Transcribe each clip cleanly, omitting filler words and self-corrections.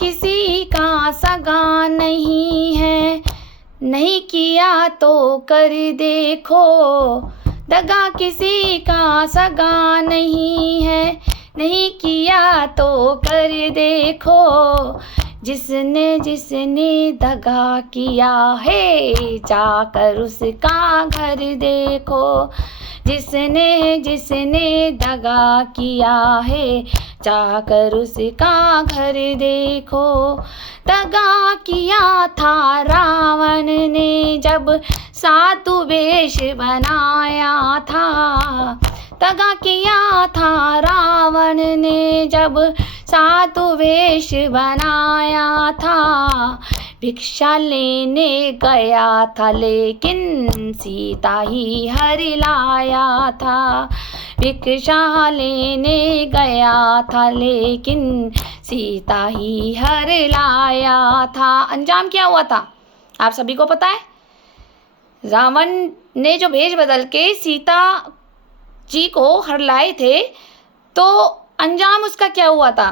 किसी का सगा नहीं है, नहीं किया तो कर देखो। दगा किसी का सगा नहीं है, नहीं किया तो कर देखो। जिसने जिसने दगा किया है, जाकर उसका घर देखो। जिसने जिसने दगा किया है, जाकर उसका घर देखो। दगा किया था रावण ने जब साधु वेश बनाया था। दगा किया था रावण ने जब साधु वेश बनाया था। भिक्षा लेने गया था लेकिन सीता ही हर लाया था। भिक्षा लेने गया था लेकिन सीता ही हर लाया था। अंजाम क्या हुआ था आप सभी को पता है। रावण ने जो भेष बदल के सीता जी को हर लाए थे, तो अंजाम उसका क्या हुआ था।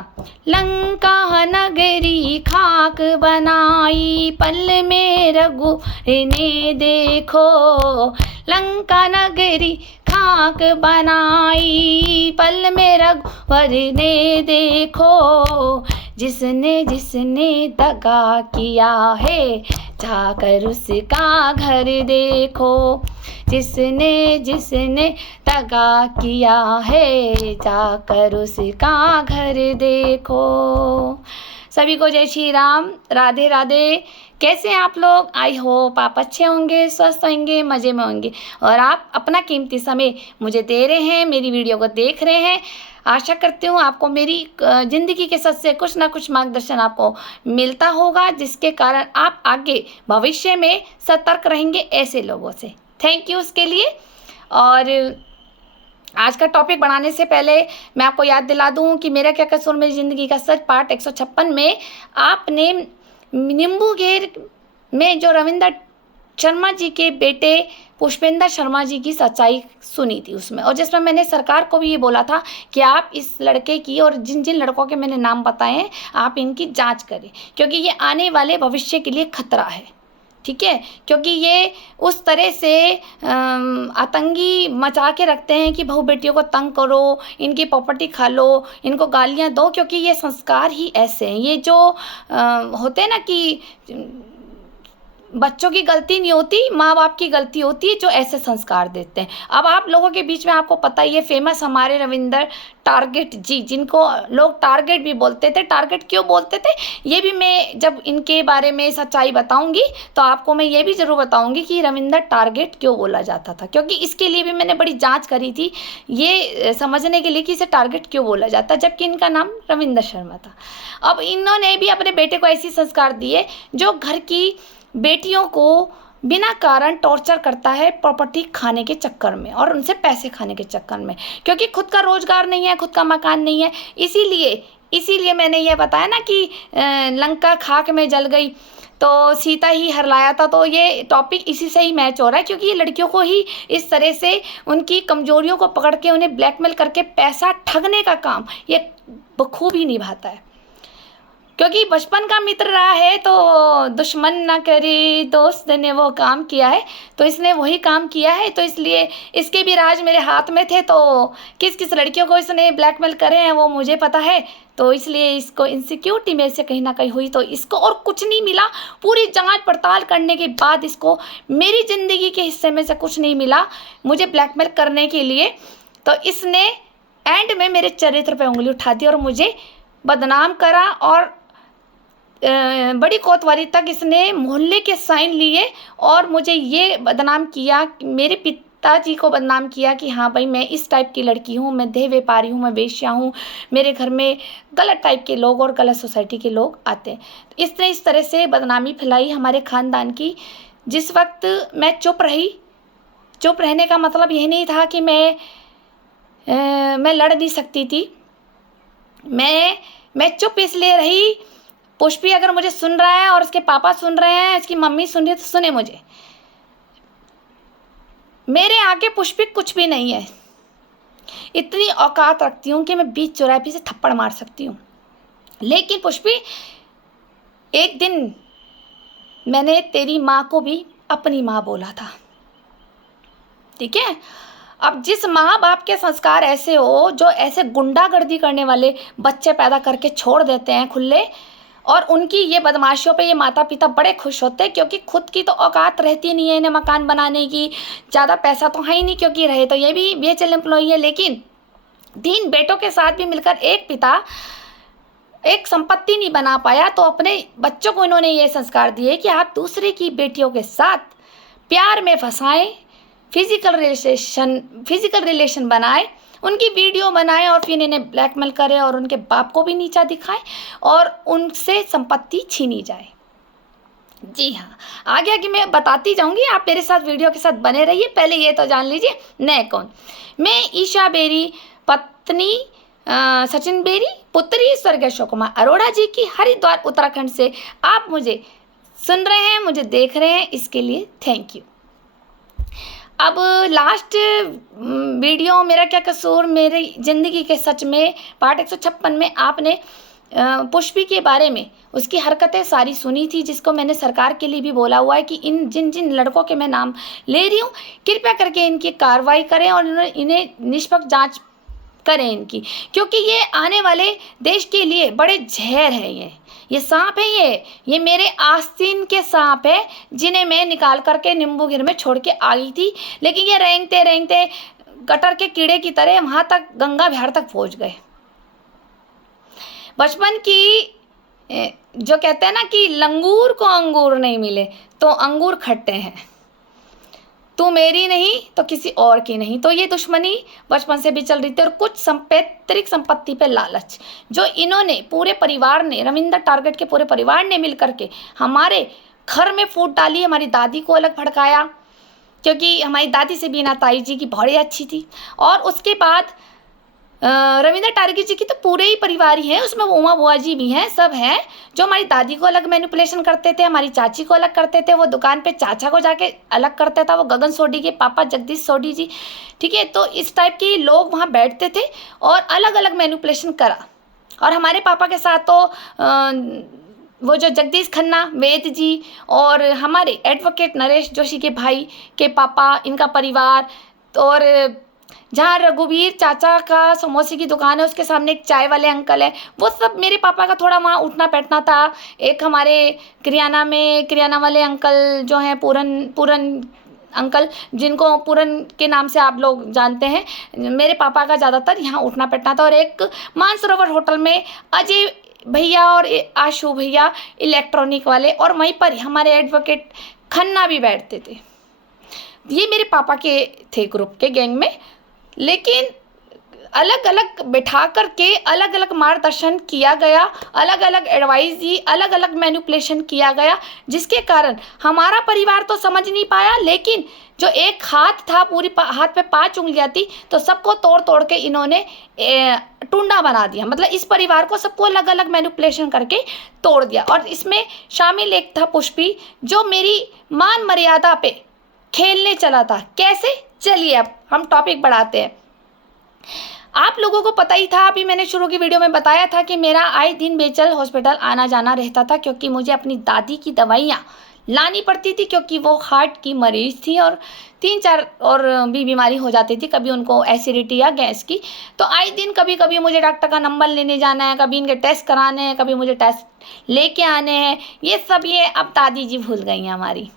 लंका नगरी खाक बनाई, पल में रघुवर ने देखो। लंका नगरी खाक बनाई, पल में रघुवर ने देखो। जिसने जिसने दगा किया है, जाकर उसका घर देखो। जिसने जिसने दगा किया है, जाकर उसका घर देखो। सभी को जय श्री राम, राधे राधे। कैसे हैं आप लोग। आई होप आप अच्छे होंगे, स्वस्थ होंगे, मज़े में होंगे और आप अपना कीमती समय मुझे दे रहे हैं, मेरी वीडियो को देख रहे हैं। आशा करती हूँ आपको मेरी ज़िंदगी के सच से कुछ ना कुछ मार्गदर्शन आपको मिलता होगा, जिसके कारण आप आगे भविष्य में सतर्क रहेंगे ऐसे लोगों से। थैंक यू उसके लिए। और आज का टॉपिक बढ़ाने से पहले मैं आपको याद दिला दूं कि मेरा क्या कसूर मेरी ज़िंदगी का सच पार्ट 156 में आपने नींबू घेर में जो रविंदर शर्मा जी के बेटे पुष्पेंद्र शर्मा जी की सच्चाई सुनी थी उसमें, और जिसमें मैंने सरकार को भी ये बोला था कि आप इस लड़के की और जिन जिन लड़कों के मैंने नाम बताए हैं आप इनकी जांच करें, क्योंकि ये आने वाले भविष्य के लिए खतरा है। ठीक है, क्योंकि ये उस तरह से आतंकी मचा के रखते हैं कि बहू बेटियों को तंग करो, इनकी प्रॉपर्टी खा लो, इनको गालियां दो, क्योंकि ये संस्कार ही ऐसे हैं। ये जो होते हैं ना कि बच्चों की गलती नहीं होती, माँ बाप की गलती होती है जो ऐसे संस्कार देते हैं। अब आप लोगों के बीच में आपको पता ही है फेमस हमारे रविंदर टारगेट जी, जिनको लोग टारगेट भी बोलते थे। टारगेट क्यों बोलते थे ये भी मैं जब इनके बारे में सच्चाई बताऊंगी तो आपको मैं ये भी ज़रूर बताऊंगी कि रविंदर टारगेट क्यों बोला जाता था, क्योंकि इसके लिए भी मैंने बड़ी जाँच करी थी ये समझने के लिए कि इसे टारगेट क्यों बोला जाता, जबकि इनका नाम रविंदर शर्मा था। अब इन्होंने भी अपने बेटे को ऐसी संस्कार दिए जो घर की बेटियों को बिना कारण टॉर्चर करता है प्रॉपर्टी खाने के चक्कर में और उनसे पैसे खाने के चक्कर में, क्योंकि खुद का रोजगार नहीं है, खुद का मकान नहीं है। इसीलिए मैंने ये बताया ना कि लंका खाक में जल गई तो सीता ही हर लाया था। तो ये टॉपिक इसी से ही मैच हो रहा है, क्योंकि ये लड़कियों को ही इस तरह से उनकी कमजोरियों को पकड़ के उन्हें ब्लैकमेल करके पैसा ठगने का काम ये बखूबी निभाता है। क्योंकि बचपन का मित्र रहा है तो दुश्मन ना करे, दोस्त ने वो काम किया है तो इसने वही काम किया है। तो इसलिए इसके भी राज मेरे हाथ में थे, तो किस किस लड़कियों को इसने ब्लैकमेल करे हैं वो मुझे पता है। तो इसलिए इसको इनसिक्योरिटी में से कहीं ना कहीं हुई, तो इसको और कुछ नहीं मिला। पूरी जांच पड़ताल करने के बाद इसको मेरी ज़िंदगी के हिस्से में से कुछ नहीं मिला मुझे ब्लैकमेल करने के लिए। तो इसने एंड में मेरे चरित्र पर उंगली उठा दी और मुझे बदनाम करा, और बड़ी कोतवाली तक इसने मोहल्ले के साइन लिए और मुझे ये बदनाम किया, मेरे पिताजी को बदनाम किया कि हाँ भाई मैं इस टाइप की लड़की हूँ, मैं देह व्यापारी हूँ, मैं वेश्या हूँ, मेरे घर में गलत टाइप के लोग और गलत सोसाइटी के लोग आते हैं। इसने इस तरह से बदनामी फैलाई हमारे ख़ानदान की। जिस वक्त मैं चुप रही, चुप रहने का मतलब यह नहीं था कि मैं लड़ नहीं सकती थी। मैं चुप इसलिए रही, पुष्पी अगर मुझे सुन रहा है और उसके पापा सुन रहे हैं, इसकी मम्मी सुन रही है तो सुने मुझे। मेरे आगे पुष्पी कुछ भी नहीं है। इतनी औकात रखती हूँ कि मैं बीच चौराहे से थप्पड़ मार सकती हूँ, लेकिन पुष्पी एक दिन मैंने तेरी माँ को भी अपनी माँ बोला था, ठीक है। अब जिस माँ बाप के संस्कार ऐसे हो, जो ऐसे गुंडागर्दी करने वाले बच्चे पैदा करके छोड़ देते हैं खुले, और उनकी ये बदमाशियों पे ये माता पिता बड़े खुश होते हैं, क्योंकि खुद की तो औकात रहती नहीं है इन्हें मकान बनाने की, ज़्यादा पैसा तो है ही नहीं, क्योंकि रहे तो ये भी BHL एम्प्लॉई है। लेकिन 3 बेटों के साथ भी मिलकर एक पिता एक संपत्ति नहीं बना पाया, तो अपने बच्चों को इन्होंने ये संस्कार दिए कि आप दूसरे की बेटियों के साथ प्यार में फंसाएं, फिजिकल रिलेशन बनाएं, उनकी वीडियो बनाएं और फिर इन्हें ब्लैकमेल करें और उनके बाप को भी नीचा दिखाएं और उनसे संपत्ति छीनी जाए। जी हाँ, आगे आगे मैं बताती जाऊंगी, आप मेरे साथ वीडियो के साथ बने रहिए। पहले ये तो जान लीजिए मैं कौन। मैं ईशा बेरी, पत्नी सचिन बेरी, पुत्री स्वर्गीय अशोक कुमार अरोड़ा जी की, हरिद्वार उत्तराखंड से आप मुझे सुन रहे हैं, मुझे देख रहे हैं, इसके लिए थैंक यू। अब लास्ट वीडियो मेरा क्या कसूर, मेरी ज़िंदगी के सच में पार्ट 156 में आपने पुष्पी के बारे में उसकी हरकतें सारी सुनी थी, जिसको मैंने सरकार के लिए भी बोला हुआ है कि इन जिन लड़कों के मैं नाम ले रही हूँ, कृपया करके इनकी कार्रवाई करें और इन्हें निष्पक्ष जांच करें इनकी, क्योंकि ये आने वाले देश के लिए बड़े जहर है। ये सांप है, ये मेरे आस्तीन के सांप है, जिन्हें मैं निकाल करके नींबू घिर में छोड़ के आ गई थी, लेकिन ये रेंगते रेंगते गटर के कीड़े की तरह वहाँ तक गंगा बिहार तक पहुँच गए। बचपन की जो कहते हैं ना कि लंगूर को अंगूर नहीं मिले तो अंगूर खट्टे हैं, तू मेरी नहीं तो किसी और की नहीं, तो ये दुश्मनी बचपन से भी चल रही थी। और कुछ पैतृक संपत्ति पे लालच जो इन्होंने पूरे परिवार ने, रविंद्र टारगेट के पूरे परिवार ने मिल करके हमारे घर में फूट डाली। हमारी दादी को अलग भड़काया, क्योंकि हमारी दादी से बीना ताई जी की बड़ी अच्छी थी, और उसके बाद रविंद्र टारगेट जी की तो पूरे ही परिवार ही है, उसमें उमा बुआ जी भी हैं, सब हैं, जो हमारी दादी को अलग मैनिपुलेशन करते थे, हमारी चाची को अलग करते थे, वो दुकान पे चाचा को जाके अलग करता था, वो गगन सोडी के पापा जगदीश सोडी जी, ठीक है। तो इस टाइप के लोग वहाँ बैठते थे और अलग अलग मैनिपुलेशन करा। और हमारे पापा के साथ तो वो जो जगदीश खन्ना वेद जी और हमारे एडवोकेट नरेश जोशी के भाई के पापा, इनका परिवार, और जहाँ रघुवीर चाचा का समोसे की दुकान है उसके सामने एक चाय वाले अंकल है, वो सब मेरे पापा का थोड़ा वहाँ उठना बैठना था। एक हमारे किराना वाले अंकल जो हैं पूरन अंकल, जिनको पूरन के नाम से आप लोग जानते हैं, मेरे पापा का ज़्यादातर यहाँ उठना बैठना था। और एक मानसरोवर होटल में अजय भैया और आशु भैया इलेक्ट्रॉनिक वाले, और वहीं पर हमारे एडवोकेट खन्ना भी बैठते थे। ये मेरे पापा के थे ग्रुप के गैंग में, लेकिन अलग अलग बिठा करके अलग अलग मार्गदर्शन किया गया, अलग अलग एडवाइस दी, अलग अलग मैनिपुलेशन किया गया, जिसके कारण हमारा परिवार तो समझ नहीं पाया, लेकिन जो एक हाथ था, पूरी हाथ पे 5 उंगलियां थी, तो सबको तोड़ तोड़ के इन्होंने टुंडा बना दिया। मतलब इस परिवार को सबको अलग अलग मैनिपुलेशन करके तोड़ दिया। और इसमें शामिल एक था पुष्पी, जो मेरी मान मर्यादा पे खेलने चला था। कैसे, चलिए अब हम टॉपिक बढ़ाते हैं। आप लोगों को पता ही था, अभी मैंने शुरू की वीडियो में बताया था कि मेरा आए दिन BHL हॉस्पिटल आना जाना रहता था, क्योंकि मुझे अपनी दादी की दवाइयाँ लानी पड़ती थी, क्योंकि वो हार्ट की मरीज़ थी और 3-4 और भी बीमारी हो जाती थी, कभी उनको एसिडिटी या गैस की। तो आए दिन कभी कभी मुझे डॉक्टर का नंबर लेने जाना है, कभी इनके टेस्ट कराने हैं, कभी मुझे टेस्ट लेके आने हैं, ये सब ये अब दादी जी भूल गई हैं हमारी,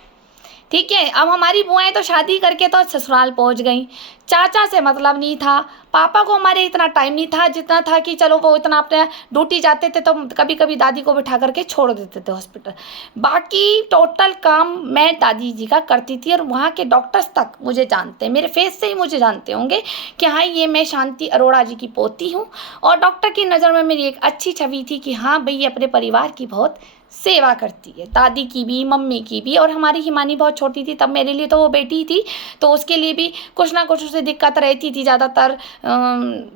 ठीक है। अब हमारी बुआएं तो शादी करके तो ससुराल पहुंच गई, चाचा से मतलब नहीं था, पापा को हमारे इतना टाइम नहीं था, जितना था कि चलो वो इतना अपने ड्यूटी जाते थे तो कभी कभी दादी को बिठा करके छोड़ देते थे हॉस्पिटल। बाकी टोटल काम मैं दादी जी का करती थी, और वहाँ के डॉक्टर्स तक मुझे जानते हैं, मेरे फेस से ही मुझे जानते होंगे कि हाँ ये मैं शांति अरोड़ा जी की पोती हूँ। और डॉक्टर की नज़र में मेरी एक अच्छी छवि थी कि हाँ भाई ये अपने परिवार की बहुत सेवा करती है, दादी की भी, मम्मी की भी। और हमारी हिमानी बहुत छोटी थी तब, मेरे लिए तो वो बेटी थी, तो उसके लिए भी कुछ ना कुछ उसे दिक्कत रहती थी, ज़्यादातर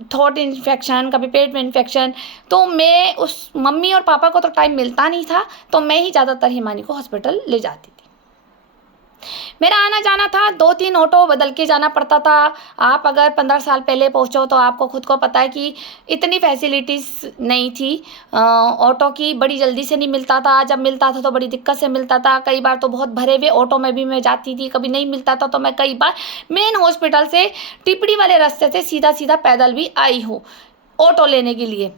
थ्रोट इन्फेक्शन, कभी पेट में इन्फेक्शन। तो मैं उस मम्मी और पापा को तो टाइम मिलता नहीं था, तो मैं ही ज़्यादातर हिमानी को हॉस्पिटल ले जाती थी। मेरा आना जाना था, 2-3 ऑटो बदल के जाना पड़ता था। आप अगर 15 साल पहले पहुँचो तो आपको खुद को पता है कि इतनी फैसिलिटीज़ नहीं थी। ऑटो की बड़ी जल्दी से नहीं मिलता था, जब मिलता था तो बड़ी दिक्कत से मिलता था। कई बार तो बहुत भरे हुए ऑटो में भी मैं जाती थी, कभी नहीं मिलता था तो मैं कई बार मेन हॉस्पिटल से टिपड़ी वाले रास्ते से सीधा सीधा पैदल भी आई हूँ ऑटो लेने के लिए।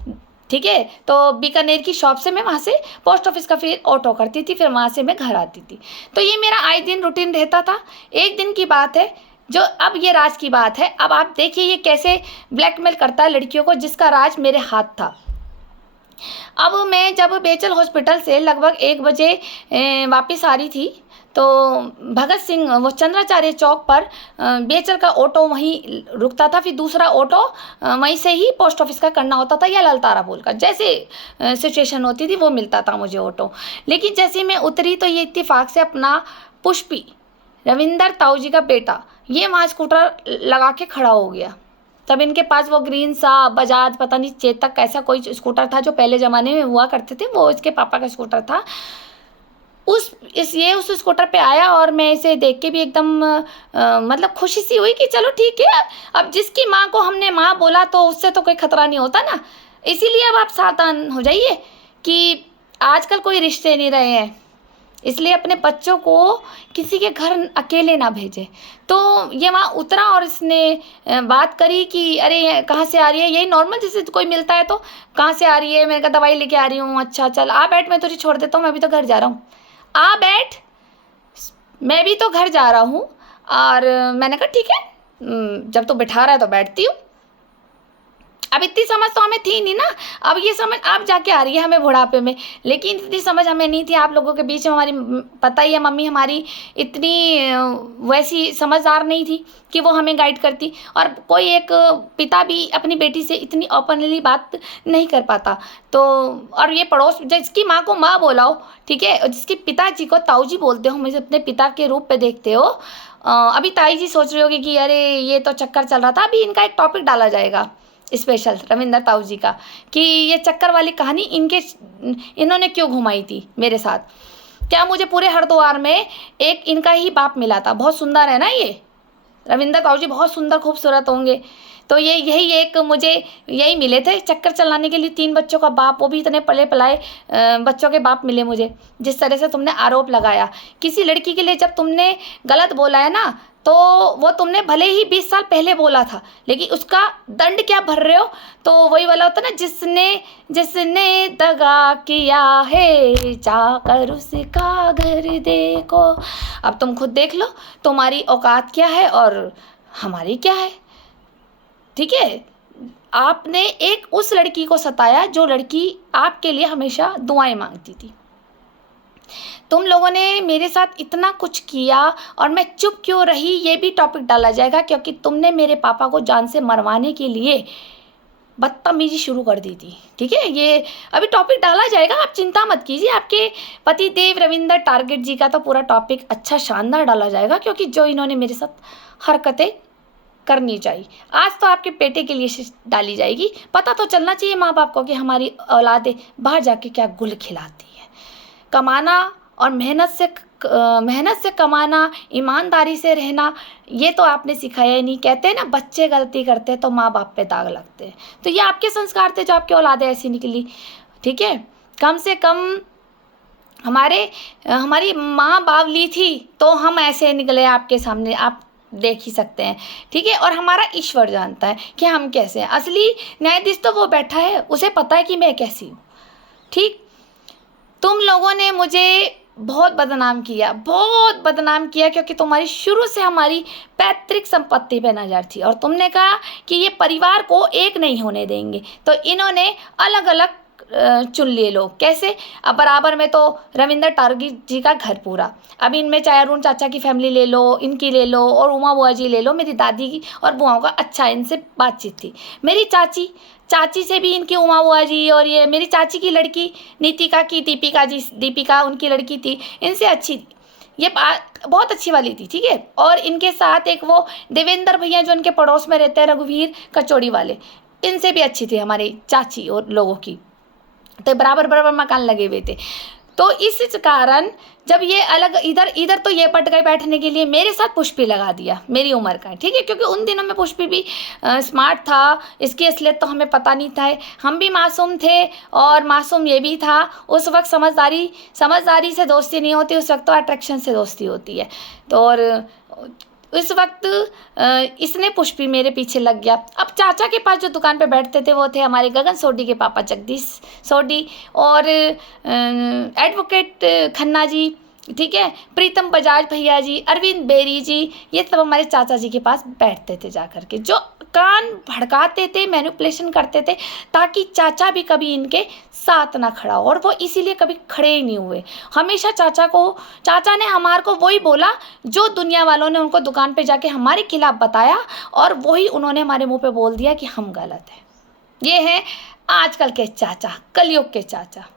ठीक है, तो बीकानेर की शॉप से मैं वहाँ से पोस्ट ऑफिस का फिर ऑटो करती थी, फिर वहाँ से मैं घर आती थी। तो ये मेरा आए दिन रूटीन रहता था। एक दिन की बात है, जो अब ये राज की बात है। अब आप देखिए ये कैसे ब्लैकमेल करता है लड़कियों को, जिसका राज मेरे हाथ था। अब मैं जब बेचल हॉस्पिटल से लगभग 1 बजे वापस आ रही थी, तो भगत सिंह वो चंद्राचार्य चौक पर बेचल का ऑटो वहीं रुकता था, फिर दूसरा ऑटो वहीं से ही पोस्ट ऑफिस का करना होता था या ललतारा बोल कर, जैसे सिचुएशन होती थी वो मिलता था मुझे ऑटो। लेकिन जैसे मैं उतरी तो ये इत्तेफाक से अपना पुष्पी रविंदर ताऊ जी का बेटा ये वहाँ स्कूटर लगा के खड़ा हो गया। तब इनके पास वो ग्रीन सा बजाज पता नहीं चेतक ऐसा कोई स्कूटर था जो पहले ज़माने में हुआ करते थे, वो इसके पापा का स्कूटर था। उस स्कूटर पे आया और मैं इसे देख के भी एकदम मतलब खुशी सी हुई कि चलो ठीक है, अब जिसकी माँ को हमने माँ बोला तो उससे तो कोई खतरा नहीं होता ना। इसीलिए अब आप सावधान हो जाइए कि आजकल कोई रिश्ते नहीं रहे हैं, इसलिए अपने बच्चों को किसी के घर अकेले ना भेजें। तो ये वहाँ उतरा और इसने बात करी कि अरे कहाँ से आ रही है, यही नॉर्मल जैसे कोई मिलता है तो कहाँ से आ रही है, मैंने कहा दवाई लेके आ रही हूँ। अच्छा चल आ बैठ, मैं तुझे छोड़ देता हूँ, मैं भी तो घर जा रहा हूँ। आ बैठ, मैं भी तो घर जा रहा हूँ। और मैंने कहा ठीक है, जब तो बिठा रहा है तो बैठती हूँ। अब इतनी समझ तो हमें थी नहीं ना, अब ये समझ अब जाके आ रही है हमें बुढ़ापे में, लेकिन इतनी समझ हमें नहीं थी। आप लोगों के बीच में हमारी पता ही है, मम्मी हमारी इतनी वैसी समझदार नहीं थी कि वो हमें गाइड करती, और कोई एक पिता भी अपनी बेटी से इतनी ओपनली बात नहीं कर पाता। तो और ये पड़ोस जिसकी माँ को माँ बोलाओ, ठीक है, और जिसके पिताजी को ताऊ जी बोलते हो, मुझे अपने पिता के रूप में देखते हो। अभी ताई जी सोच रहे होगे कि अरे ये तो चक्कर चल रहा था, अभी इनका एक टॉपिक डाला जाएगा स्पेशल रविंदर ताऊ जी का, कि ये चक्कर वाली कहानी इन्होंने क्यों घुमाई थी मेरे साथ। क्या मुझे पूरे हरिद्वार में एक इनका ही बाप मिला था, बहुत सुंदर है ना ये रविंदर ताऊ जी, बहुत सुंदर खूबसूरत होंगे। तो ये यही एक मुझे यही मिले थे चक्कर चलाने के लिए, 3 बच्चों का बाप, वो भी इतने पले पलाए बच्चों के बाप मिले मुझे। जिस तरह से तुमने आरोप लगाया किसी लड़की के लिए, जब तुमने गलत बोला है ना, तो वो तुमने भले ही 20 साल पहले बोला था, लेकिन उसका दंड क्या भर रहे हो। तो वही वाला होता ना, जिसने दगा किया है जाकर उसका घर देखो। अब तुम खुद देख लो तुम्हारी औकात क्या है और हमारी क्या है। ठीक है, आपने एक उस लड़की को सताया जो लड़की आपके लिए हमेशा दुआएं मांगती थी। तुम लोगों ने मेरे साथ इतना कुछ किया और मैं चुप क्यों रही, ये भी टॉपिक डाला जाएगा, क्योंकि तुमने मेरे पापा को जान से मरवाने के लिए बदतमीजी शुरू कर दी थी। ठीक है, ये अभी टॉपिक डाला जाएगा, आप चिंता मत कीजिए। आपके पति देव रविंदर टारगेट जी का तो पूरा टॉपिक अच्छा शानदार डाला जाएगा, क्योंकि जो इन्होंने मेरे साथ हरकतें करनी चाहिए, आज तो आपके बेटे के लिए डाली जाएगी। पता तो चलना चाहिए माँ बाप को कि हमारी औलादें बाहर जाके क्या गुल खिलाती है। कमाना और मेहनत से कमाना, ईमानदारी से रहना, ये तो आपने सिखाया ही नहीं। कहते हैं ना बच्चे गलती करते हैं तो माँ बाप पे दाग लगते हैं, तो ये आपके संस्कार थे जो आपकी औलादें ऐसी निकली। ठीक है, कम से कम हमारी माँ बावली थी तो हम ऐसे निकले आपके सामने, आप देख ही सकते हैं। ठीक है, और हमारा ईश्वर जानता है कि हम कैसे हैं। असली न्यायाधीश तो वो बैठा है, उसे पता है कि मैं कैसी हूँ। ठीक, तुम लोगों ने मुझे बहुत बदनाम किया, क्योंकि तुम्हारी शुरू से हमारी पैतृक संपत्ति पे नज़र थी, और तुमने कहा कि ये परिवार को एक नहीं होने देंगे, तो इन्होंने अलग अलग चुन लिए लोग। कैसे, अब बराबर में तो रविंदर टारगेट जी का घर पूरा, अब इनमें चाहे अरुण चाचा की फैमिली ले लो, इनकी ले लो, और उमा बुआ जी ले लो, मेरी दादी की और बुआओं का अच्छा इनसे बातचीत थी। मेरी चाची से भी इनकी उमा बुआ जी, और ये मेरी चाची की लड़की नीतिका की दीपिका उनकी लड़की थी, इनसे अच्छी, ये बहुत अच्छी वाली थी। ठीक है, और इनके साथ एक वो देवेंद्र भैया जो उनके पड़ोस में रहते हैं, रघुवीर कचौड़ी वाले, इनसे भी अच्छी थी हमारी चाची और लोगों की, तो बराबर मकान लगे हुए थे। तो इस कारण जब ये अलग इधर इधर तो ये पट गए बैठने के लिए, मेरे साथ पुष्पी लगा दिया, मेरी उम्र का, ठीक है, क्योंकि उन दिनों में पुष्पी भी स्मार्ट था, इसकी असलियत तो हमें पता नहीं था, हम भी मासूम थे और मासूम ये भी था। उस वक्त समझदारी से दोस्ती नहीं होती, उस वक्त तो अट्रैक्शन से दोस्ती होती है। तो और उस वक्त इसने पुष्पी मेरे पीछे लग गया। अब चाचा के पास जो दुकान पे बैठते थे वो थे हमारे गगन सोडी के पापा जगदीश सोडी और एडवोकेट खन्ना जी, ठीक है, प्रीतम बजाज भैया जी, अरविंद बेरी जी, ये सब हमारे चाचा जी के पास बैठते थे जा कर के, जो कान भड़काते थे, मैनिपुलेशन करते थे ताकि चाचा भी कभी इनके साथ ना खड़ा हो, और वो इसीलिए कभी खड़े ही नहीं हुए। हमेशा चाचा ने हमारे को वही बोला जो दुनिया वालों ने उनको दुकान पे जाके हमारे खिलाफ बताया, और वही उन्होंने हमारे मुंह पे बोल दिया कि हम गलत हैं। ये है आजकल के चाचा, कलयुग के चाचा।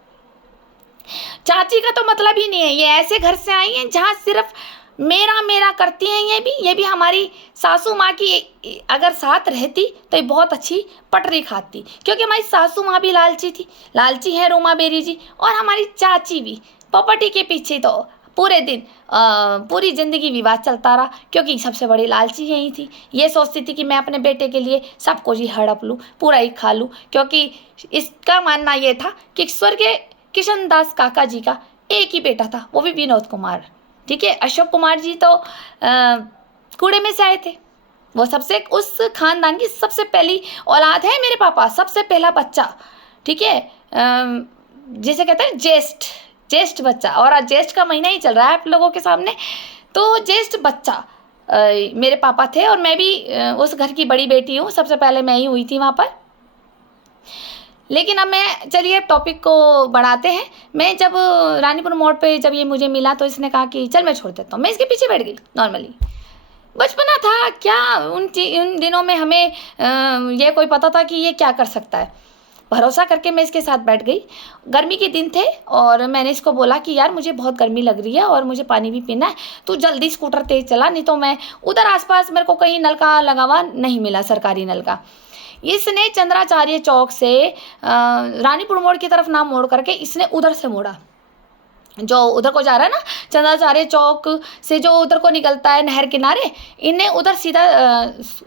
चाची का तो मतलब ही नहीं है, ये ऐसे घर से आई हैं जहाँ सिर्फ मेरा मेरा करती हैं। ये भी हमारी सासू माँ की अगर साथ रहती तो ये बहुत अच्छी पटरी खाती, क्योंकि हमारी सासू माँ भी लालची थी, लालची है रूमा बेरी जी, और हमारी चाची भी प्रॉपर्टी के पीछे तो पूरे दिन पूरी ज़िंदगी विवाद चलता रहा, क्योंकि सबसे बड़ी लालची यही थी। ये सोचती थी कि मैं अपने बेटे के लिए सब कुछ ही हड़प लूँ, पूरा ही खा लूँ, क्योंकि इसका मानना ये था कि स्वर्गीय किशन दास काका जी का एक ही बेटा था, वो भी विनोद कुमार, ठीक है। अशोक कुमार जी तो कूड़े में से आए थे, वो सबसे उस खानदान की सबसे पहली औलाद है मेरे पापा, सबसे पहला बच्चा, ठीक है, जिसे कहते हैं ज्येष्ठ बच्चा, और आज ज्येष्ठ का महीना ही चल रहा है आप लोगों के सामने, तो ज्येष्ठ बच्चा मेरे पापा थे, और मैं भी उस घर की बड़ी बेटी हूँ, सबसे पहले मैं ही हुई थी वहाँ पर। लेकिन अब मैं चलिए टॉपिक को बढ़ाते हैं। मैं जब रानीपुर मोड़ पे जब ये मुझे मिला तो इसने कहा कि चल मैं छोड़ देता हूँ, मैं इसके पीछे बैठ गई। नॉर्मली बचपना था क्या, उन दिनों में हमें ये कोई पता था कि ये क्या कर सकता है। भरोसा करके मैं इसके साथ बैठ गई। गर्मी के दिन थे और मैंने इसको बोला कि यार मुझे बहुत गर्मी लग रही है और मुझे पानी भी पीना है, तू जल्दी स्कूटर तेज चला, नहीं तो मैं उधर आसपास मेरे को कहीं नलका लगा हुआ नहीं मिला, सरकारी नलका। इसने चंद्राचार्य चौक से रानीपुर मोड़ की तरफ ना मोड़ करके इसने उधर से मोड़ा, जो उधर को जा रहा है ना चंद्राचार्य चौक से, जो उधर को निकलता है नहर किनारे, इन्हें उधर सीधा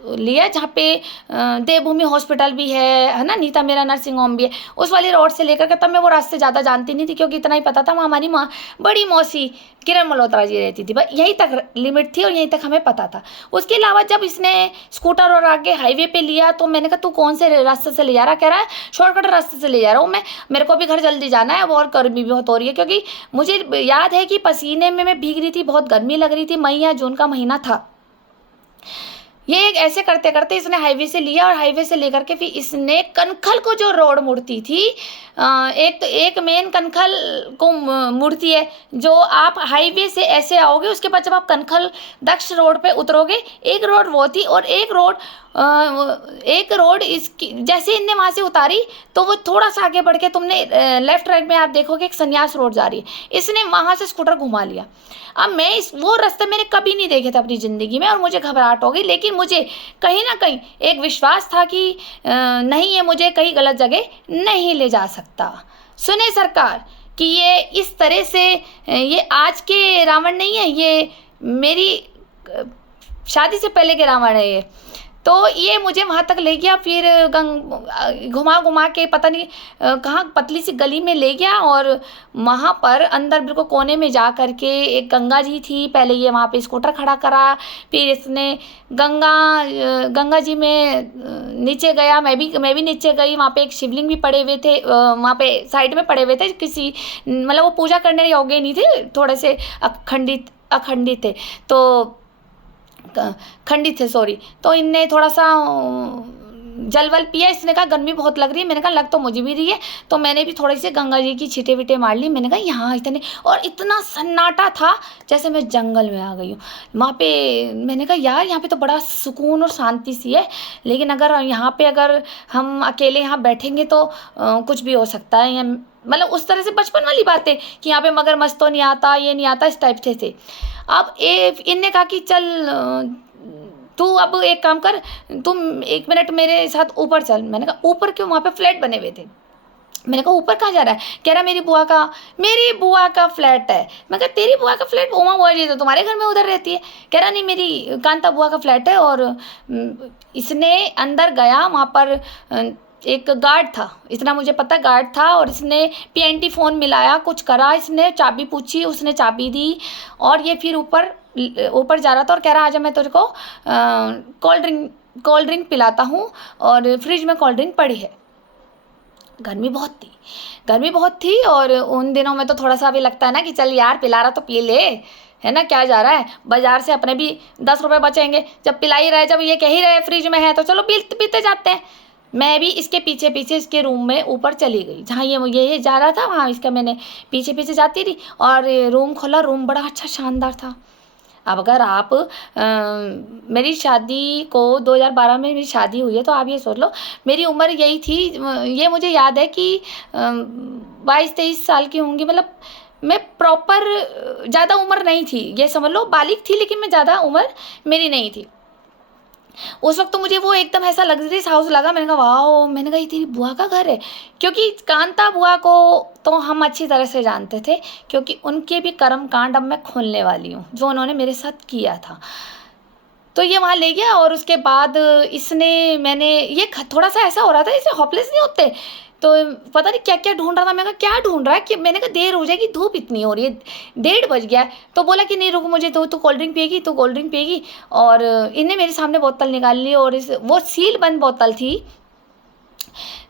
लिया जहाँ पे देवभूमि हॉस्पिटल भी है ना, नीता मेरा नर्सिंग होम भी है, उस वाली रोड से लेकर के। तब मैं वो रास्ते ज़्यादा जानती नहीं थी, क्योंकि इतना ही पता था वहाँ हमारी माँ बड़ी मौसी किरण मल्होत्रा जी रहती थी, बस यहीं तक लिमिट थी और यहीं तक हमें पता था। उसके अलावा जब इसने स्कूटर और आगे हाईवे पे लिया तो मैंने कहा तू कौन से रास्ते से ले जा रहा, कह रहा है शॉर्टकट रास्ते से ले जा रहा हूँ मैं, मेरे को भी घर जल्दी जाना है, अब और गर्मी भी बहुत हो रही है, क्योंकि मुझे याद है कि पसीने में मैं भीग रही थी, बहुत गर्मी लग रही थी, मई या जून का महीना था। ये ऐसे करते करते इसने हाईवे से लिया और हाईवे से लेकर के फिर इसने कनखल को जो रोड मुड़ती थी, एक तो एक मेन कनखल को मुड़ती है, जो आप हाईवे से ऐसे आओगे, उसके बाद जब आप कनखल दक्ष रोड पे उतरोगे, एक रोड वो थी और एक रोड इसकी जैसे इनने वहाँ से उतारी तो वो थोड़ा सा आगे बढ़ के तुमने लेफ्ट राइट में आप देखोगे एक संन्यास रोड जा रही है, इसने वहाँ से स्कूटर घुमा लिया। अब मैं वो रास्ते मैंने कभी नहीं देखे थे अपनी ज़िंदगी में और मुझे घबराहट हो गई, लेकिन मुझे कहीं ना कहीं एक विश्वास था कि नहीं, ये मुझे कहीं गलत जगह नहीं ले जा सकता। सुने सरकार कि ये इस तरह से, ये आज के रावण नहीं है, ये मेरी शादी से पहले के रावण है ये। तो ये मुझे वहाँ तक ले गया, फिर घुमा घुमा के पता नहीं कहाँ पतली सी गली में ले गया, और वहाँ पर अंदर बिल्कुल कोने में जा कर के एक गंगा जी थी, पहले ये वहाँ पे स्कूटर खड़ा करा, फिर इसने गंगा जी में नीचे गया, मैं भी नीचे गई, वहाँ पे एक शिवलिंग भी पड़े हुए थे, वहाँ पे साइड में पड़े हुए थे, किसी मतलब वो पूजा करने योग्य नहीं थे, थोड़े से अखंडित थे, तो खंडित थे सॉरी। तो इनने थोड़ा सा जलवल पिया, इसने कहा गर्मी बहुत लग रही है, मैंने कहा लग तो मुझे भी रही है, तो मैंने भी थोड़ी सी गंगा जी की छींटे विटे मार ली। मैंने कहा यहाँ इतने, और इतना सन्नाटा था जैसे मैं जंगल में आ गई हूँ वहाँ पे। मैंने कहा यार यहाँ पे तो बड़ा सुकून और शांति सी है, लेकिन अगर यहाँ पे अगर हम अकेले यहाँ बैठेंगे तो कुछ भी हो सकता है, मतलब उस तरह से बचपन वाली बातें कि यहाँ पे मगरमच्छ तो नहीं आता, ये नहीं आता, इस टाइप से थे। अब इनने कहा कि चल तू अब एक काम कर, तुम 1 मिनट मेरे साथ ऊपर चल। मैंने कहा ऊपर क्यों, वहाँ पे फ्लैट बने हुए थे, मैंने कहा ऊपर कहाँ जा रहा है? कह रहा मेरी बुआ का फ्लैट है। मैं कहा तेरी बुआ का फ्लैट? उमा बुआ जी तो तुम्हारे घर में उधर रहती है। कह रहा नहीं, मेरी कांता बुआ का फ्लैट है। और इसने अंदर गया, वहाँ पर एक गार्ड था, इतना मुझे पता, गार्ड था, और इसने PNT फ़ोन मिलाया, कुछ करा, इसने चाबी पूछी, उसने चाबी दी, और ये फिर ऊपर जा रहा था और कह रहा आजा मैं तेरे को कोल्ड ड्रिंक पिलाता हूँ, और फ्रिज में कोल्ड ड्रिंक पड़ी है। गर्मी बहुत थी और उन दिनों में तो थोड़ा सा भी लगता है ना कि चल यार पिला रहा तो पी ले, है ना, क्या जा रहा है, बाजार से अपने भी 10 रुपये बचेंगे। जब पिला ही रहे, जब ये कह ही रहे फ्रिज में है तो चलो पीते जाते हैं। मैं भी इसके पीछे इसके रूम में ऊपर चली गई, जहाँ ये जा रहा था वहाँ इसका मैंने पीछे जाती रही, और रूम खोला, रूम बड़ा अच्छा शानदार था। अब अगर आप मेरी शादी को 2012 में मेरी शादी हुई है, तो आप ये सोच लो मेरी उम्र यही थी। ये मुझे याद है कि 22-23 साल की होंगी, मतलब मैं प्रॉपर ज़्यादा उम्र नहीं थी, ये समझ लो बालिग थी, लेकिन मैं ज़्यादा उम्र मेरी नहीं थी। उस वक्त तो मुझे वो एकदम ऐसा लग्जरियस हाउस लगा। मैंने कहा वाह, मैंने कहा ये तेरी बुआ का घर है, क्योंकि कांता बुआ को तो हम अच्छी तरह से जानते थे, क्योंकि उनके भी कर्म कांड अब मैं खोलने वाली हूँ, जो उन्होंने मेरे साथ किया था। तो ये वहाँ ले गया, और उसके बाद ये थोड़ा सा ऐसा हो रहा था जैसे होपलेस नहीं होते, तो पता नहीं क्या क्या ढूंढ रहा था। मैंने कहा क्या ढूंढ रहा है, कि मैंने कहा देर हो जाएगी, धूप इतनी हो रही है, 1:30 बज गया है। तो बोला कि नहीं रुक, मुझे तो तू कोल्ड ड्रिंक पिएगी। और इन्हें मेरे सामने बोतल निकाल ली, और वो सील बंद बोतल थी,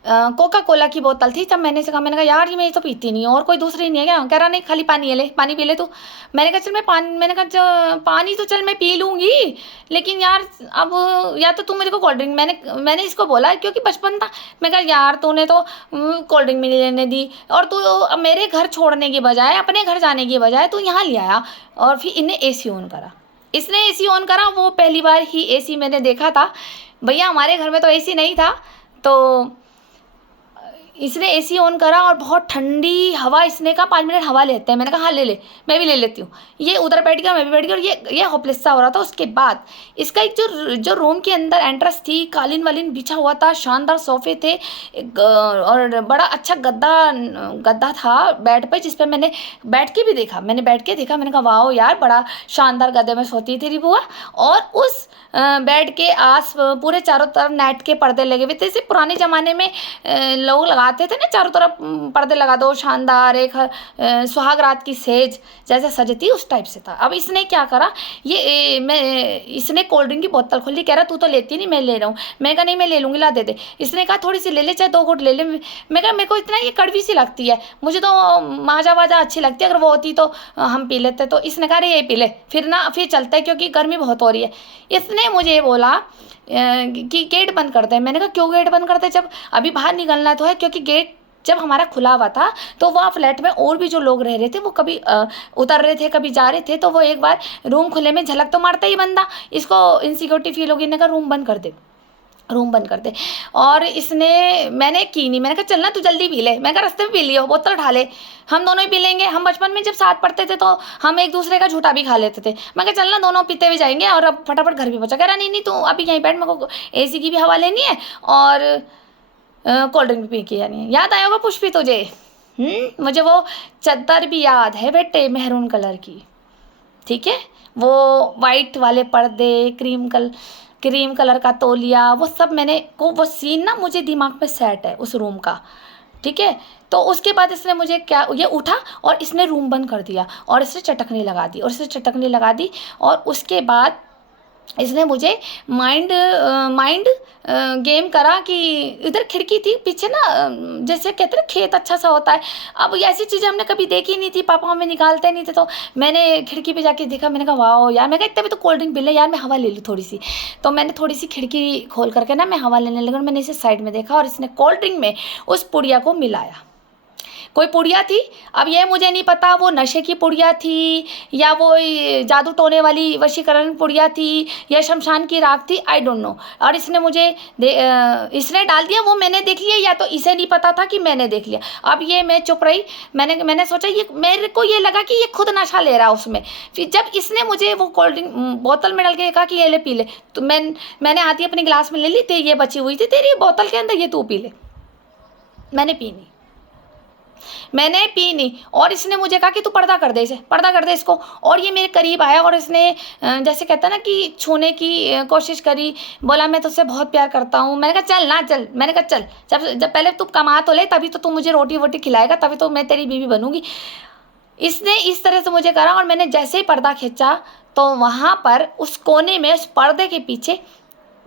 कोका कोला की बोतल थी। तब मैंने कहा यार ये मैं तो पीती नहीं, और कोई दूसरी नहीं है क्या? कह रहा नहीं, खाली पानी है, ले पानी पी ले तू। मैंने कहा चल पानी तो चल मैं पी लूँगी, लेकिन यार अब या तो तू मेरे को कोल्ड ड्रिंक, मैंने इसको बोला क्योंकि बचपन था। मैं कहा यार तूने तो कोल्ड ड्रिंक भी नहीं लेने दी, और तू मेरे घर छोड़ने की बजाय, अपने घर जाने की बजाय तू यहाँ ले आया। और फिर इन्हें AC ऑन करा, वो पहली बार ही AC मैंने देखा था। भैया हमारे घर में तो AC नहीं था, तो इसने AC ऑन करा, और बहुत ठंडी हवा, इसने कहा 5 मिनट हवा लेते हैं। मैंने कहा हाँ ले, मैं भी ले लेती हूँ। ये उधर बैठ गया, मैं भी बैठ गया, और ये होपलेस सा हो रहा था। उसके बाद इसका एक जो रूम के अंदर एंट्रेंस थी, कालीन वालीन बिछा हुआ था, शानदार सोफे थे, और बड़ा अच्छा गद्दा था बेड पे, जिस पर मैंने बैठ के देखा। मैंने कहा वाह यार, बड़ा शानदार गद्दे में सोती है तेरी बुआ। और उस बेड के पूरे चारों तरफ नेट के पर्दे लगे हुए थे। जैसे पुराने ज़माने में लोग लगाते थे ना, चारों तरफ पर्दे लगा दो, शानदार एक सुहाग रात की सेज जैसे सजती, उस टाइप से था। अब इसने क्या करा, इसने कोल्ड ड्रिंक की बोतल खोली, कह रहा तू तो लेती नहीं, मैं ले रहा हूँ। मैं कहा नहीं मैं ले लूँगी, ला दे दे। इसने कहा थोड़ी सी ले ले, चाहे 2 घूंट ले ले। मैं कहा मेरे को इतना ये कड़वी सी लगती है, मुझे तो माजा वाजा अच्छी लगती है, अगर वो होती तो हम पी लेते। तो इसने कहा अरे ये पी ले, फिर चलते हैं, क्योंकि गर्मी बहुत हो रही है। इसने मुझे बोला कि गेट बंद करते हैं। मैंने कहा क्यों गेट बंद करते हैं, जब अभी बाहर निकलना तो है, क्योंकि गेट जब हमारा खुला हुआ था तो वहाँ फ्लैट में और भी जो लोग रह रहे थे, वो कभी उतर रहे थे, कभी जा रहे थे, तो वो एक बार रूम खुले में झलक तो मारता ही बंदा, इसको इनसिक्योरिटी फील होगी। इन्होंने कहा रूम बंद कर दे। और मैंने की नहीं, मैंने कहा चलना तू जल्दी पी ले। मैंने कहा रास्ते में पी लियो, बोतल उठा ले, हम दोनों ही पी लेंगे। हम बचपन में जब साथ पढ़ते थे तो हम एक दूसरे का झूठा भी खा लेते थे। मैं कहा चलना, दोनों पीते हुए जाएंगे, और अब फटाफट घर भी पहुँचा। कह रहा नहीं तू अभी यहीं बैठ, मेरे को AC की भी हवा लेनी है, और कोल्ड ड्रिंक भी पी नहीं है। याद आया होगा पुष्पी तुझे? मुझे वो चद्दर भी याद है बेटे, मेहरून कलर की, ठीक है, वो वाइट वाले पर्दे, क्रीम कलर का तौलिया, वो सब वो सीन ना मुझे दिमाग में सेट है उस रूम का, ठीक है। तो उसके बाद इसने मुझे ये उठा और इसने रूम बंद कर दिया, और इसने चटकनी लगा दी, और उसके बाद इसने मुझे माइंड गेम करा कि इधर खिड़की थी पीछे ना, जैसे कहते हैं खेत अच्छा सा होता है। अब ऐसी चीज़ें हमने कभी देखी नहीं थी, पापा हमें निकालते नहीं थे, तो मैंने खिड़की पे जाके देखा। मैंने कहा वाह यार, मैं कहा इतने भी तो कोल्ड ड्रिंक पी ले यार, मैं हवा ले लूँ थोड़ी सी। तो मैंने थोड़ी सी खिड़की खोल करके ना मैं हवा लेने लगी, और मैंने इसे साइड में देखा, और इसने कोल्ड ड्रिंक में उस पुड़िया को मिलाया। कोई पुड़िया थी, अब ये मुझे नहीं पता वो नशे की पुड़िया थी, या वो जादू टोने वाली वशीकरण पुड़िया थी, या शमशान की राख थी, आई डोंट नो। और इसने इसने डाल दिया, वो मैंने देख लिया, या तो इसे नहीं पता था कि मैंने देख लिया। अब ये मैं चुप रही, मैंने सोचा ये, मेरे को ये लगा कि ये खुद नशा ले रहा है उसमें। फिर जब इसने मुझे वो कोल्ड ड्रिंक बोतल में डाल के कहा कि ये ले पी ले, तो मैंने आती अपने गिलास में ले ली, ये बची हुई थी तेरी बोतल के अंदर, ये तू पी ले। मैंने पी नहीं, मैंने पी नहीं, और इसने मुझे कहा कि तू पर्दा कर दे, इसे पर्दा कर दे इसको। और ये मेरे करीब आया और इसने जैसे कहता है ना कि छूने की कोशिश करी, बोला मैं तुझसे बहुत प्यार करता हूँ। मैंने कहा चल ना चल, मैंने कहा चल, जब पहले तू कमा तो ले, तभी तो तू मुझे रोटी वोटी खिलाएगा, तभी तो मैं तेरी बीवी बनूंगी। इसने इस तरह से मुझे करा, और मैंने जैसे ही पर्दा खींचा तो वहाँ पर उस कोने में, उस पर्दे के पीछे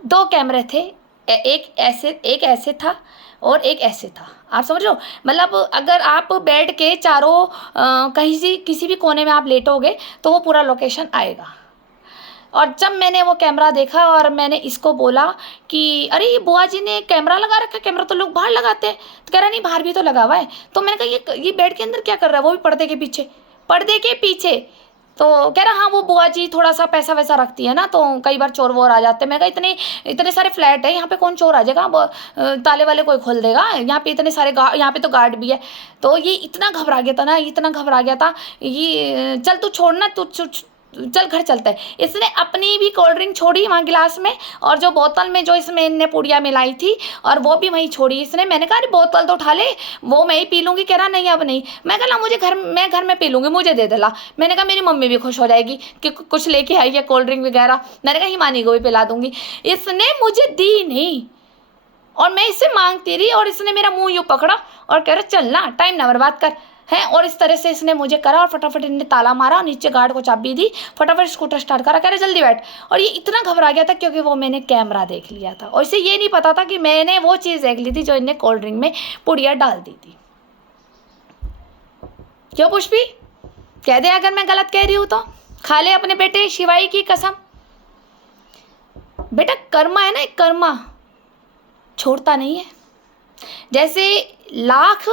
2 कैमरे थे, एक ऐसे था और एक ऐसे था। आप समझ रहे हो, मतलब अगर आप बेड के चारों कहीं से किसी भी कोने में आप लेटोगे तो वो पूरा लोकेशन आएगा। और जब मैंने वो कैमरा देखा और मैंने इसको बोला कि अरे ये बुआ जी ने कैमरा लगा रखा है, कैमरा तो लोग बाहर लगाते हैं, तो कह रहा नहीं बाहर भी तो लगा हुआ है। तो मैंने कहा ये बेड के अंदर क्या कर रहा है, वो भी पर्दे के पीछे, पर्दे के पीछे। तो कह रहा हाँ वो बुआ जी थोड़ा सा पैसा वैसा रखती है ना, तो कई बार चोर वोर आ जाते हैं। मैं कहा इतने सारे फ्लैट है यहाँ पे, कौन चोर आ जाएगा, ताले वाले कोई खोल देगा, यहाँ पे इतने सारे यहाँ पे तो गार्ड भी है। तो ये इतना घबरा गया था ना, इतना घबरा गया था, ये चल तू छोड़ना, तू चल घर चलता है। इसने अपनी भी कोल्ड ड्रिंक छोड़ी वहाँ गिलास में, और जो बोतल में जो इसमें इनने पुड़िया मिलाई थी और वो भी वहीं छोड़ी इसने। मैंने कहा अरे बोतल तो उठा ले, वो मैं ही पी लूँगी। कह रहा नहीं अब नहीं। मैं कहा ला मुझे मैं घर में पी लूँगी, मुझे दे ला। मैंने कहा मेरी मम्मी भी खुश हो जाएगी कि कुछ लेके आई है कोल्ड ड्रिंक वगैरह। मैंने कहा हिमानी को भी पिला दूँगी। इसने मुझे दी नहीं और मैं इससे मांगती रही, और इसने मेरा मुँह यूँ पकड़ा और कह रहा चल ना, टाइम ना बर्बाद कर है। और इस तरह से इसने मुझे करा और फटाफट इन्हें ताला मारा और नीचे गार्ड को चाबी दी, फटाफट स्कूटर स्टार्ट करा, कह रहे जल्दी बैठ। और ये इतना घबरा गया था क्योंकि वो मैंने कैमरा देख लिया था, और इसे ये नहीं पता था कि मैंने वो चीज़ देख ली थी जो इन्हें कोल्ड ड्रिंक में पुड़िया डाल दी थी। क्यों पुष्पी, कह दे अगर मैं गलत कह रही हूँ तो, खा ले अपने बेटे शिवाई की कसम। बेटा कर्मा है ना, कर्मा छोड़ता नहीं है। जैसे लाख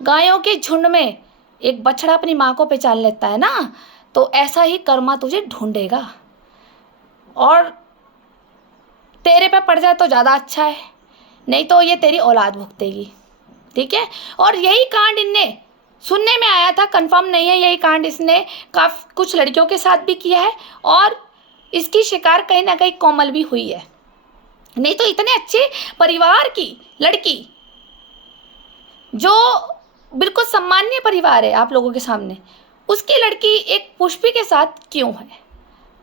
गायों के झुंड में एक बछड़ा अपनी माँ को पहचान लेता है ना, तो ऐसा ही कर्मा तुझे ढूंढेगा, और तेरे पे पड़ जाए तो ज़्यादा अच्छा है, नहीं तो ये तेरी औलाद भुगतेगी। ठीक है। और यही कांड इनने सुनने में आया था, कंफर्म नहीं है, यही कांड इसने काफ़ी कुछ लड़कियों के साथ भी किया है, और इसकी शिकार कहीं ना कहीं कोमल भी हुई है। नहीं तो इतने अच्छे परिवार की लड़की, जो बिल्कुल सामान्य परिवार है आप लोगों के सामने, उसकी लड़की एक पुष्पी के साथ क्यों है?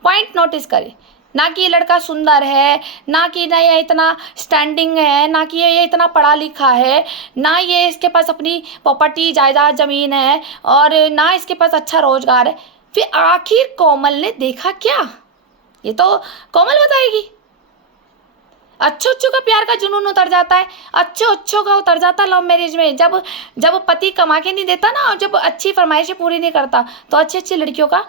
पॉइंट नोटिस करें। ना कि ये लड़का सुंदर है, ना कि ना ये इतना स्टैंडिंग है, ना कि ये इतना पढ़ा लिखा है, ना ये इसके पास अपनी प्रॉपर्टी जायदाद ज़मीन है, और ना इसके पास अच्छा रोजगार है। फिर आखिर कोमल ने देखा क्या, ये तो कोमल बताएगी। अच्छों का प्यार का जुनून उतर जाता है, अच्छों का उतर जाता है लव मैरिज में। जब पति कमा के नहीं देता ना, और जब अच्छी फरमाइशें पूरी नहीं करता, तो अच्छी लड़कियों का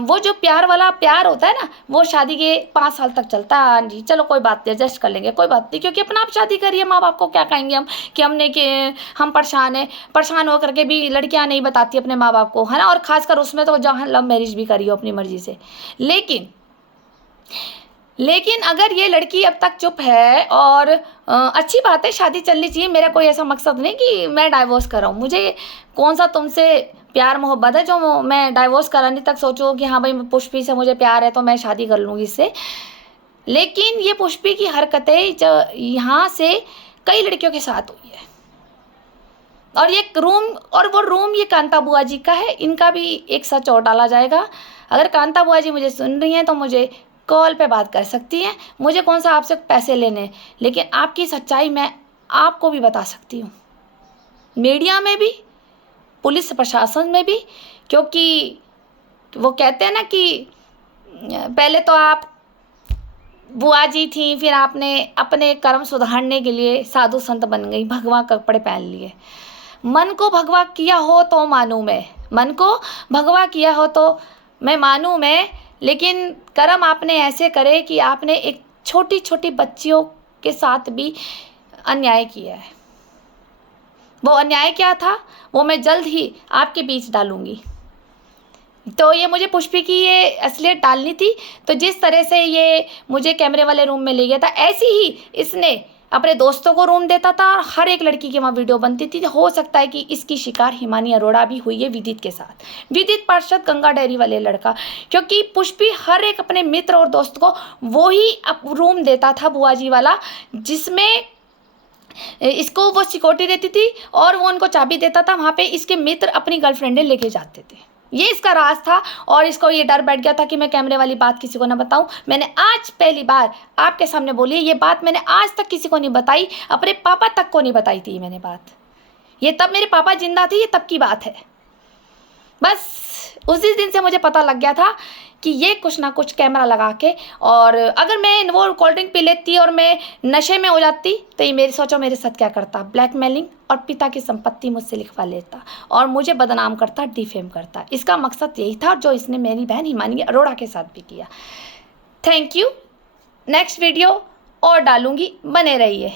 वो जो प्यार वाला प्यार होता है ना, वो शादी के 5 साल तक चलता है। हाँ जी चलो कोई बात नहीं, एडजस्ट कर लेंगे, कोई बात नहीं, क्योंकि अपना आप शादी करिए, माँ बाप को क्या कहेंगे हम कि हम परेशान हैं। परेशान होकर के भी लड़कियाँ नहीं बताती अपने माँ बाप को, है ना, और ख़ासकर उसमें तो जहाँ लव मैरिज भी करी हो अपनी मर्जी से। लेकिन अगर ये लड़की अब तक चुप है, और अच्छी बात है, शादी चलनी चाहिए, मेरा कोई ऐसा मकसद नहीं कि मैं डाइवोर्स कर रहा हूँ। मुझे कौन सा तुमसे प्यार मोहब्बत है जो मैं डाइवोर्स कराने तक सोचूँ कि हाँ भाई पुष्पी से मुझे प्यार है तो मैं शादी कर लूँगी इससे। लेकिन ये पुष्पी की हरकतें यहाँ से कई लड़कियों के साथ हुई है, और ये रूम ये कांता बुआ जी का है। इनका भी एक सच और डाला जाएगा। अगर कांता बुआ जी मुझे सुन रही हैं तो मुझे कॉल पे बात कर सकती हैं, मुझे कौन सा आपसे पैसे लेने, लेकिन आपकी सच्चाई मैं आपको भी बता सकती हूँ, मीडिया में भी, पुलिस प्रशासन में भी। क्योंकि वो कहते हैं ना कि पहले तो आप बुआ जी थी, फिर आपने अपने कर्म सुधारने के लिए साधु संत बन गई, भगवा कपड़े पहन लिए। मन को भगवा किया हो तो मानूं मैं, मन को भगवा किया हो तो मैं मानूं मैं, लेकिन कर्म आपने ऐसे करे कि आपने एक छोटी बच्चियों के साथ भी अन्याय किया है। वो अन्याय क्या था वो मैं जल्द ही आपके बीच डालूंगी। तो ये मुझे पुष्पी की ये असलियत डालनी थी। तो जिस तरह से ये मुझे कैमरे वाले रूम में ले गया था, ऐसे ही इसने अपने दोस्तों को रूम देता था, और हर एक लड़की की वहाँ वीडियो बनती थी। हो सकता है कि इसकी शिकार हिमानी अरोड़ा भी हुई है विदित के साथ, विदित पार्षद गंगा डेयरी वाले लड़का। क्योंकि पुष्पी हर एक अपने मित्र और दोस्त को वो ही रूम देता था बुआ जी वाला, जिसमें इसको वो सिक्योरिटी देती थी और वो उनको चाबी देता था। वहाँ पे इसके मित्र अपनी गर्लफ्रेंडें लेके जाते थे। ये इसका राज था और इसको ये डर बैठ गया था कि मैं कैमरे वाली बात किसी को ना बताऊं। मैंने आज पहली बार आपके सामने बोली, ये बात मैंने आज तक किसी को नहीं बताई, अपने पापा तक को नहीं बताई थी मैंने बात। ये तब मेरे पापा जिंदा थे, ये तब की बात है। बस उसी दिन से मुझे पता लग गया था कि ये कुछ ना कुछ कैमरा लगा के, और अगर मैं वो कोल्ड ड्रिंक पी लेती और मैं नशे में हो जाती तो ये मेरी सोचो मेरे साथ क्या करता, ब्लैकमेलिंग और पिता की संपत्ति मुझसे लिखवा लेता और मुझे बदनाम करता, डिफेम करता। इसका मकसद यही था जो इसने मेरी बहन हिमानी अरोड़ा के साथ भी किया। Thank you. नेक्स्ट वीडियो और डालूंगी, बने रहिए।